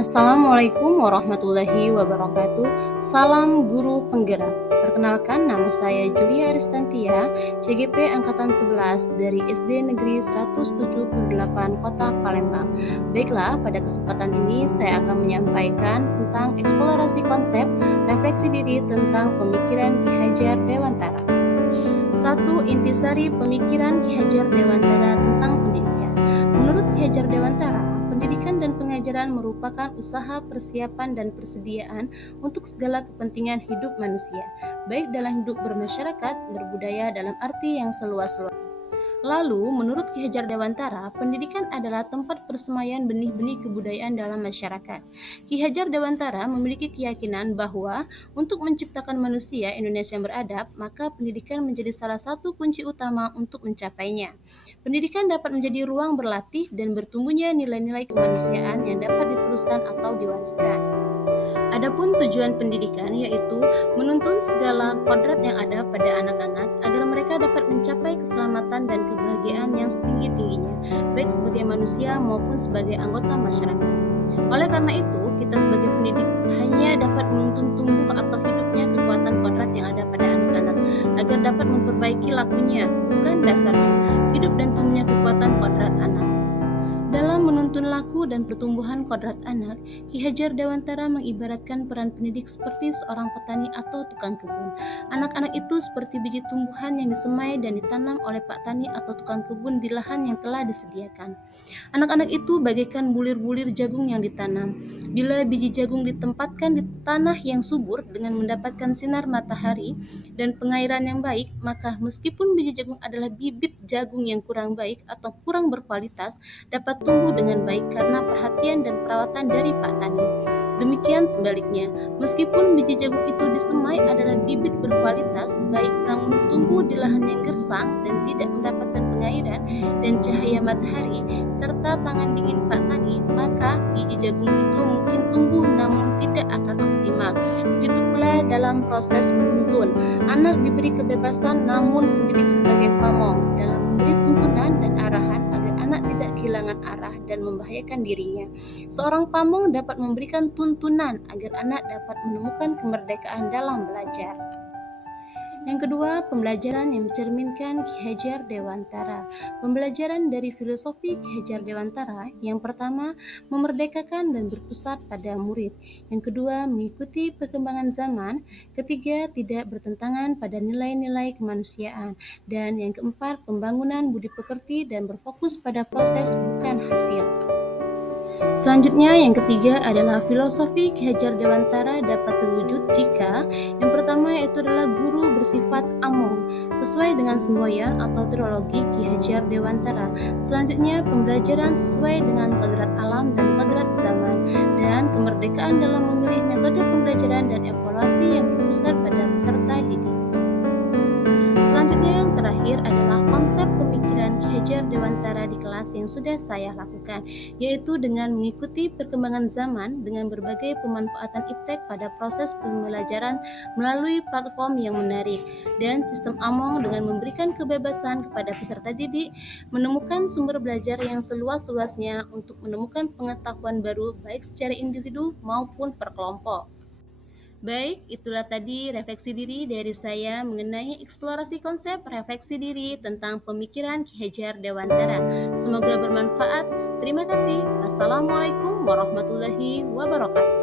Assalamualaikum warahmatullahi wabarakatuh. Salam guru penggerak. Perkenalkan, nama saya Julia Aristantia, CGP Angkatan 11 dari SD Negeri 178 Kota Palembang. Baiklah, pada kesempatan ini saya akan menyampaikan tentang eksplorasi konsep refleksi diri tentang pemikiran Ki Hajar Dewantara. 1. Intisari pemikiran Ki Hajar Dewantara tentang pendidikan. Menurut Ki Hajar Dewantara, pendidikan dan pengajaran merupakan usaha persiapan dan persediaan untuk segala kepentingan hidup manusia, baik dalam hidup bermasyarakat, berbudaya dalam arti yang seluas-luasnya. Lalu, menurut Ki Hajar Dewantara, pendidikan adalah tempat persemaian benih-benih kebudayaan dalam masyarakat. Ki Hajar Dewantara memiliki keyakinan bahwa untuk menciptakan manusia Indonesia yang beradab, maka pendidikan menjadi salah satu kunci utama untuk mencapainya. Pendidikan dapat menjadi ruang berlatih dan bertumbuhnya nilai-nilai kemanusiaan yang dapat diteruskan atau diwariskan. Adapun tujuan pendidikan yaitu menuntun segala kodrat yang ada pada anak-anak agar mereka dapat mencapai keselamatan dan kebahagiaan yang setinggi-tingginya, baik sebagai manusia maupun sebagai anggota masyarakat. Oleh karena itu, kita sebagai pendidik hanya dapat menuntun tumbuh atau hidupnya kekuatan kodrat yang ada pada anak-anak agar dapat memperbaiki lakunya, bukan dasarnya, hidup dan tumbuhnya kekuatan kodrat anak. Dalam menuntun laku dan pertumbuhan kodrat anak, Ki Hajar Dewantara mengibaratkan peran pendidik seperti seorang petani atau tukang kebun. Anak-anak itu seperti biji tumbuhan yang disemai dan ditanam oleh Pak Tani atau tukang kebun di lahan yang telah disediakan. Anak-anak itu bagaikan bulir-bulir jagung yang ditanam. Bila biji jagung ditempatkan di tanah yang subur dengan mendapatkan sinar matahari dan pengairan yang baik, maka meskipun biji jagung adalah bibit jagung yang kurang baik atau kurang berkualitas, dapat tumbuh dengan baik karena perhatian dan perawatan dari Pak Tani. Demikian sebaliknya, meskipun biji jagung itu disemai adalah bibit berkualitas baik namun tumbuh di lahan yang gersang dan tidak mendapatkan pengairan dan cahaya matahari serta tangan dingin Pak Tani, maka biji jagung itu mungkin tumbuh namun tidak akan optimal. Begitu pula dalam proses menuntun, anak diberi kebebasan namun pendidik sebagai pamong dalam memberi tuntunan dan arahan agar anak tidak kehilangan arah dan membahayakan dirinya. Seorang pamong dapat memberikan tuntunan agar anak dapat menemukan kemerdekaan dalam belajar. Yang kedua, pembelajaran yang mencerminkan Ki Hajar Dewantara. Pembelajaran dari filosofi Ki Hajar Dewantara, yang pertama, memerdekakan dan berpusat pada murid. Yang kedua, mengikuti perkembangan zaman. Ketiga, tidak bertentangan pada nilai-nilai kemanusiaan. Dan yang keempat, pembangunan budi pekerti dan berfokus pada proses bukan hasil. Selanjutnya, yang ketiga adalah filosofi Ki Hajar Dewantara dapat terwujud jika yang pertama yaitu adalah guru bersifat among sesuai dengan semboyan atau teologi Ki Hajar Dewantara. Selanjutnya, pembelajaran sesuai dengan kodrat alam dan kodrat zaman, dan kemerdekaan dalam memilih metode pembelajaran dan evaluasi yang berpusat pada peserta didik. Selanjutnya, yang terakhir adalah konsep pemikiran Ki Hajar Dewantara di kelas yang sudah saya lakukan, yaitu dengan mengikuti perkembangan zaman dengan berbagai pemanfaatan iptek pada proses pembelajaran melalui platform yang menarik, dan sistem among dengan memberikan kebebasan kepada peserta didik menemukan sumber belajar yang seluas-luasnya untuk menemukan pengetahuan baru baik secara individu maupun per kelompok. Baik, itulah tadi refleksi diri dari saya mengenai eksplorasi konsep refleksi diri tentang pemikiran Ki Hajar Dewantara. Semoga bermanfaat. Terima kasih. Wassalamualaikum warahmatullahi wabarakatuh.